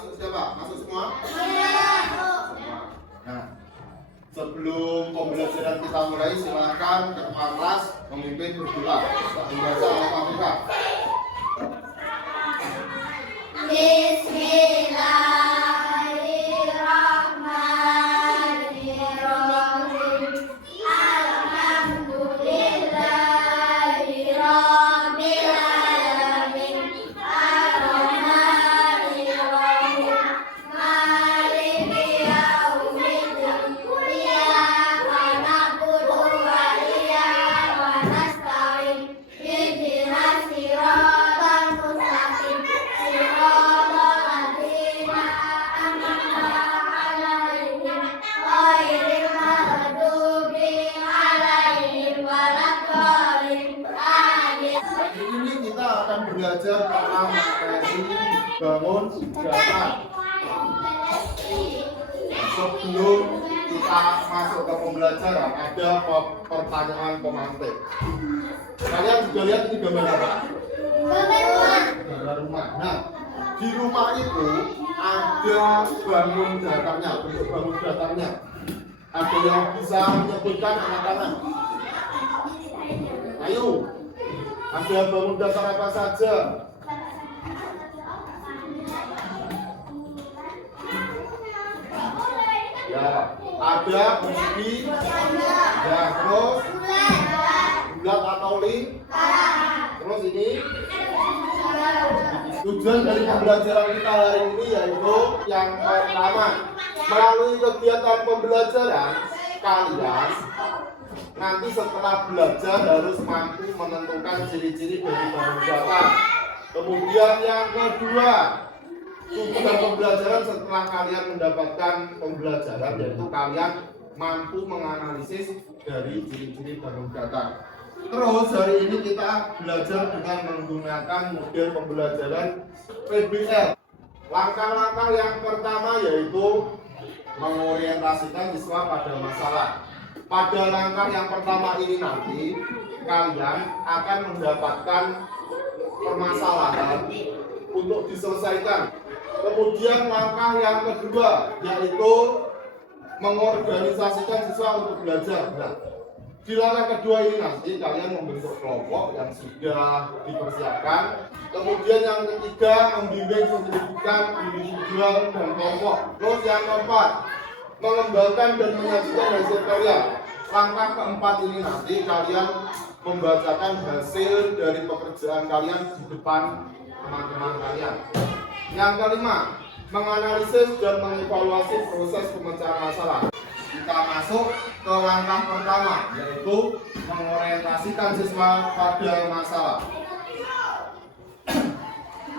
Masuk siapa? Masuk semua? Semua. Nah, sebelum pembelajaran kita mulai, silakan ke depan kelas memimpin berdoa. Membaca Al-Fatihah. Belajar tentang materi bangun jembatan. Sebelum kita masuk ke pembelajaran, ada pertanyaan pemantik. Kalian sudah lihat ini gambar apa? Gambar rumah. Nah, di rumah itu ada bangun datarnya, bentuk bangun datarnya. Ada yang bisa menyebutkan anak-anak? Ayo. Ada bangun dasar apa saja? Ya, ada persegi, ya, terus bulat atau lingkaran. Terus ini tujuan dari pembelajaran kita hari ini yaitu yang pertama, melalui kegiatan pembelajaran kalian nanti setelah belajar harus mampu menentukan ciri-ciri dari bangun datar. Kemudian yang kedua, tujuan pembelajaran setelah kalian mendapatkan pembelajaran yaitu kalian mampu menganalisis dari ciri-ciri bangun datar. Terus hari ini kita belajar dengan menggunakan model pembelajaran PBL. Langkah-langkah yang pertama yaitu mengorientasikan siswa pada masalah. Pada langkah yang pertama ini nanti kalian akan mendapatkan permasalahan untuk diselesaikan. Kemudian langkah yang kedua yaitu mengorganisasikan siswa untuk belajar. Nah, di langkah kedua ini nanti kalian membentuk kelompok yang sudah dipersiapkan. Kemudian yang ketiga membimbing pendidikan individual dan kelompok. Terus yang keempat mengembangkan dan menyajikan hasil karya. Langkah keempat ini nanti kalian membacakan hasil dari pekerjaan kalian di depan teman-teman kalian. Yang kelima, menganalisis dan mengevaluasi proses pemecahan masalah. Kita masuk ke langkah pertama, yaitu mengorientasikan siswa pada masalah.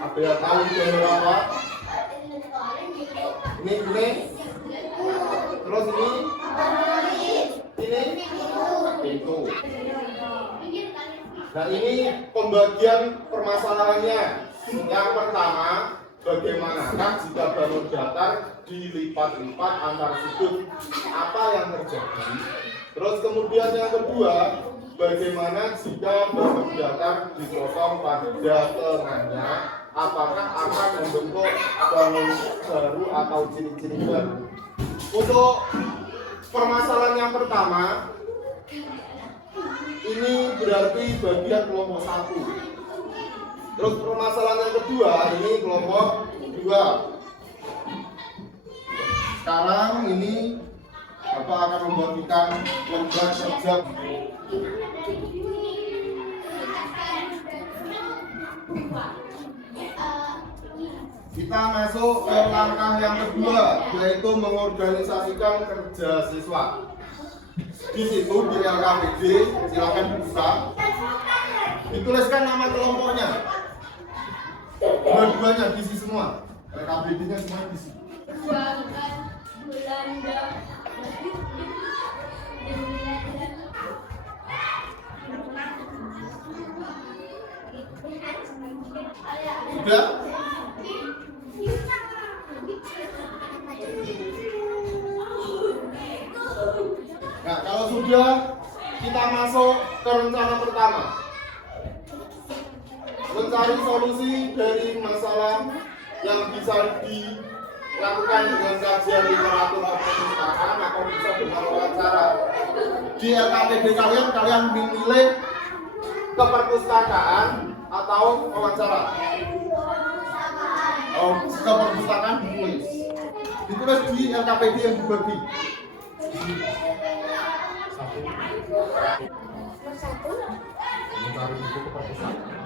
Ada yang tahu gambar apa? Ini. Terus ini pintu. Nah, ini pembagian permasalahannya. Yang pertama, bagaimanakah jika bangun datar dilipat-lipat antar sudut? Apa yang terjadi? Terus kemudian yang kedua, bagaimana jika bangun datar dipotong pada tengahnya? Apakah akan membentuk bangun baru atau ciri-ciri baru? Untuk permasalahan yang pertama, ini berarti bagian kelompok 1. Terus permasalahan yang kedua, ini kelompok 2. Sekarang ini Bapak akan membagikan lembar kerja. Kita masuk ke langkah yang kedua, yaitu mengorganisasikan kerja siswa. Di situ di LKPD, silakan dibuka. Dituliskan nama kelompoknya. Dua-duanya diisi semua. LKPD-nya semua diisi. Sudah? Nah, kalau sudah, kita masuk ke rencana pertama. Mencari solusi dari masalah yang bisa dilakukan dengan kajian literatur perpustakaan atau bisa dengan wawancara. Di LKTD kalian memilih ke perpustakaan atau wawancara? Oh, ke perpustakaan ditulis di LKPD yang dibagi. Satu. Mencari buku ke perpustakaan.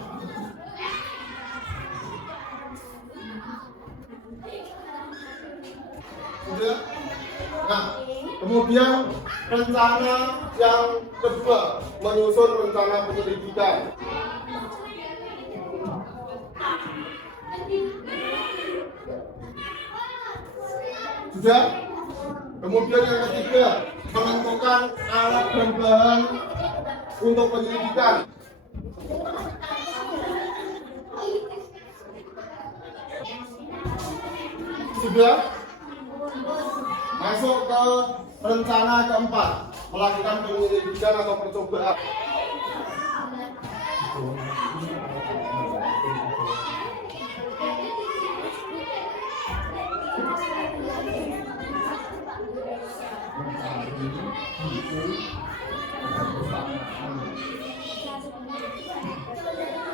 Sudah. Nah, kemudian rencana yang kedua, menyusun rencana penyelidikan. Sudah. Kemudian yang ketiga, menentukan alat dan bahan untuk penyelidikan. Sudah. Masuk ke rencana keempat, melakukan penyelidikan atau percobaan.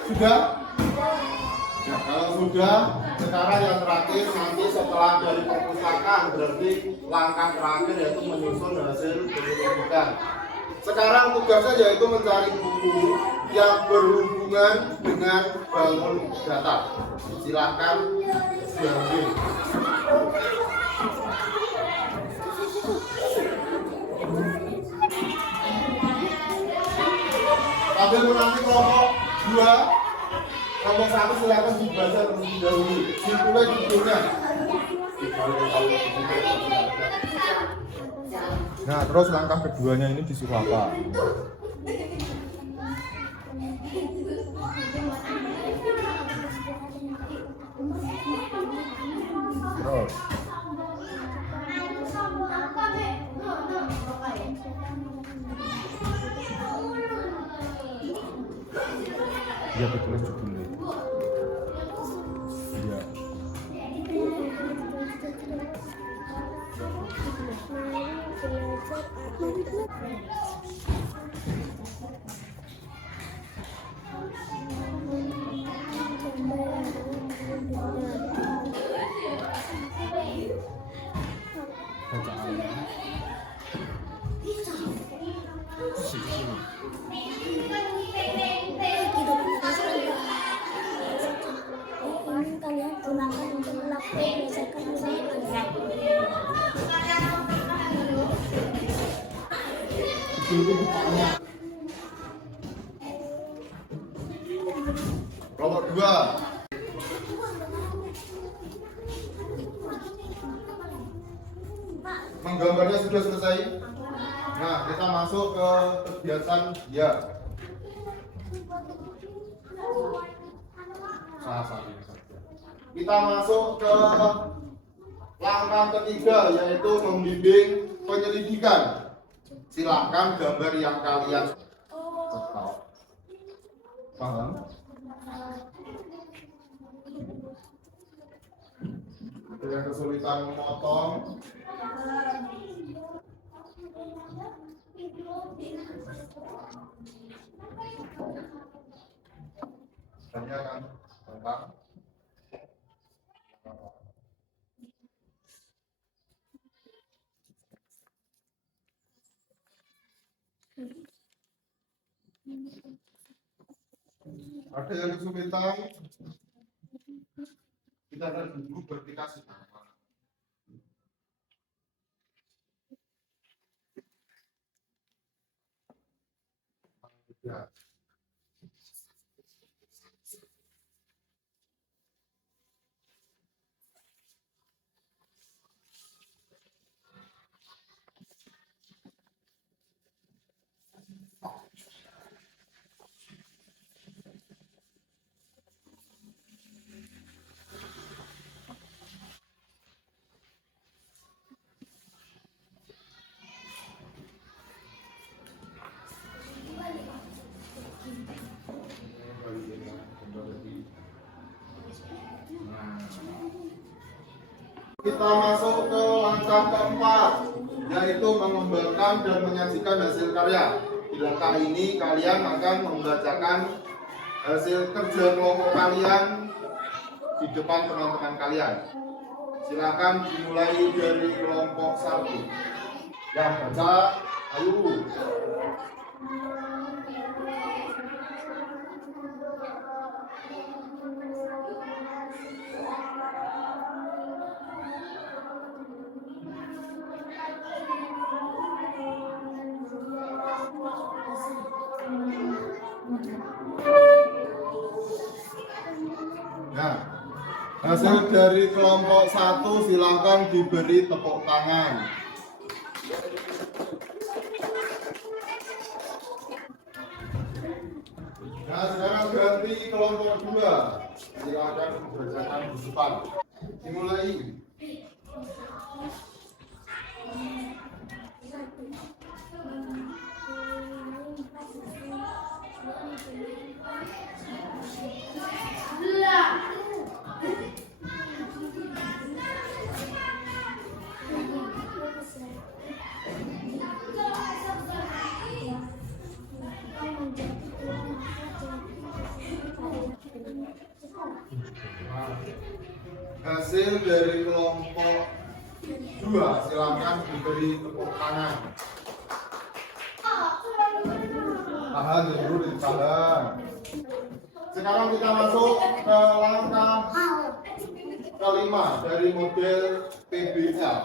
Sudah? Nah, kalau sudah, sekarang yang terakhir nanti setelah dari perpustakaan berarti langkah terakhir yaitu menyusun hasil penyelidikan. Sekarang tugasnya yaitu mencari buku yang berhubungan dengan bangun data. Silakan diambil. Sambil menanti kelompok 2, kelompok 1 silakan dibaca terlebih dahulu. Dimulai judulnya. Nah, terus langkah keduanya ini disuruh apa? Terus. Dia ditulis judulnya. Iya. Bacaannya. Kalian gunakan untuk melakukan berdasarkan Kelompok 2. Menggambarnya sudah selesai. Nah, kita masuk ke kegiatan ya. Salah satunya saja. Kita masuk ke langkah ketiga yaitu membimbing penyelidikan. Silakan gambar yang kalian tahu. Paham? Ada kesulitan memotong. Tanyakan tentang ada yang kesulitan, kita harus dulu beraplikasi. Ya. Kita masuk ke langkah keempat, yaitu mengembangkan dan menyajikan hasil karya. Di langkah ini kalian akan membacakan hasil kerja kelompok kalian di depan teman-teman kalian. Silakan dimulai dari kelompok 1. Yang baca, ayo. Nah, hasil dari kelompok 1 silakan diberi tepuk tangan. Nah, sekarang ganti kelompok 2. Silakan membacakan di depan. Dimulai. Hasil dari kelompok 2 silakan diberi tepuk tangan. Tahan dulu, ditahan. Sekarang kita masuk ke langkah kelima dari model PBL,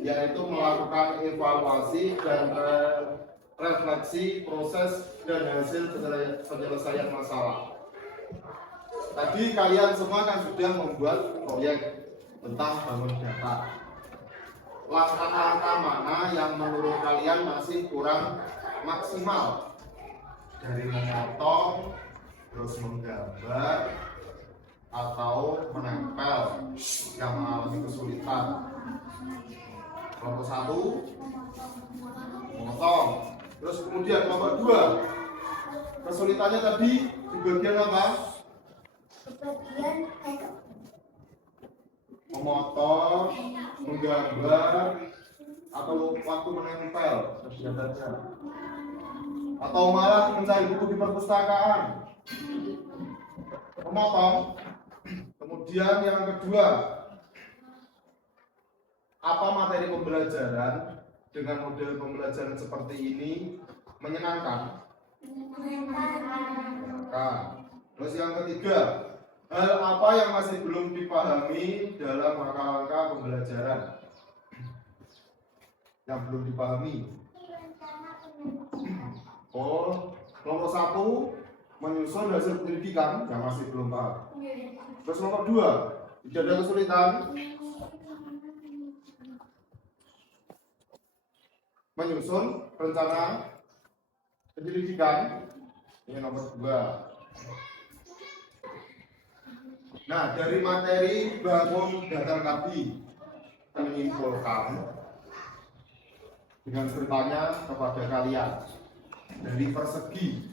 yaitu melakukan evaluasi dan refleksi proses dan hasil penyelesaian masalah. Tadi kalian semua kan sudah membuat proyek tentang bangun data. Langkah-langkah mana yang menurut kalian masih kurang maksimal? Dari memotong, terus menggambar, atau menempel yang mengalami kesulitan. Kelompok 1 memotong, terus kemudian kelompok 2 kesulitannya tadi di bagian apa? Memotong, menggambar, atau waktu menempel kegiatannya, atau malah mencari buku di perpustakaan. Memotong. Kemudian yang kedua, apa materi pembelajaran dengan model pembelajaran seperti ini menyenangkan? Menyenangkan. Terus yang ketiga, hal apa yang masih belum dipahami dalam langkah-langkah pembelajaran? Yang belum dipahami. Oh, kelompok 1 menyusun hasil penyelidikan yang masih belum paham. Terus kelompok 2 tidak ada kesulitan menyusun rencana penyelidikan. Ini nomor 2. Nah, dari materi bangun data tadi menyimpulkan dengan ceritanya kepada kalian dari persegi.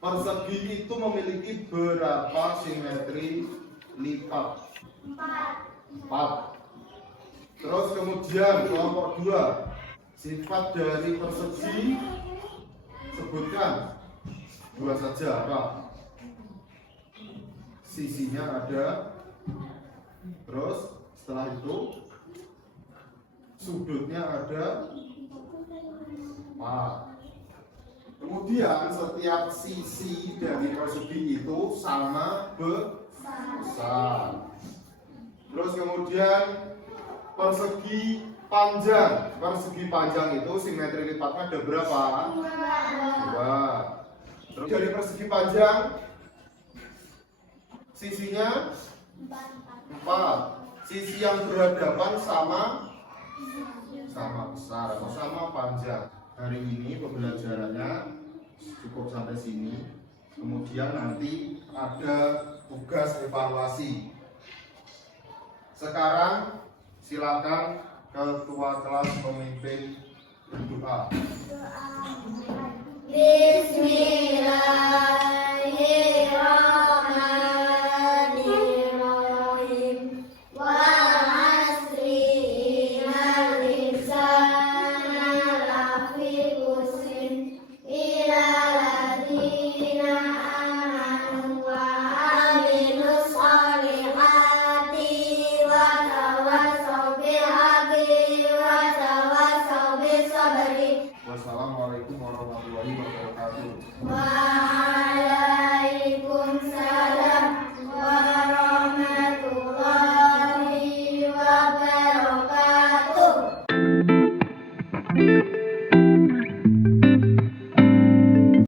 Persegi itu memiliki berapa simetri lipat? 4. Terus kemudian kelompok 2, sifat dari persegi sebutkan 2 saja. Apa? Sisinya ada, terus setelah itu sudutnya ada 4. Kemudian setiap sisi dari persegi itu sama besar. Terus kemudian persegi panjang. Persegi panjang itu simetri lipatnya ada berapa? 2. Terus dari persegi panjang sisinya 4. Sisi yang berhadapan sama besar atau sama panjang. Hari ini pembelajarannya cukup sampai sini. Kemudian nanti ada tugas evaluasi. Sekarang silakan ketua kelas memimpin doa. Bismillahirrahmanirrahim. Wal asri Assalamualaikum warahmatullahi wabarakatuh. Waalaikumsalam warahmatullahi wabarakatuh.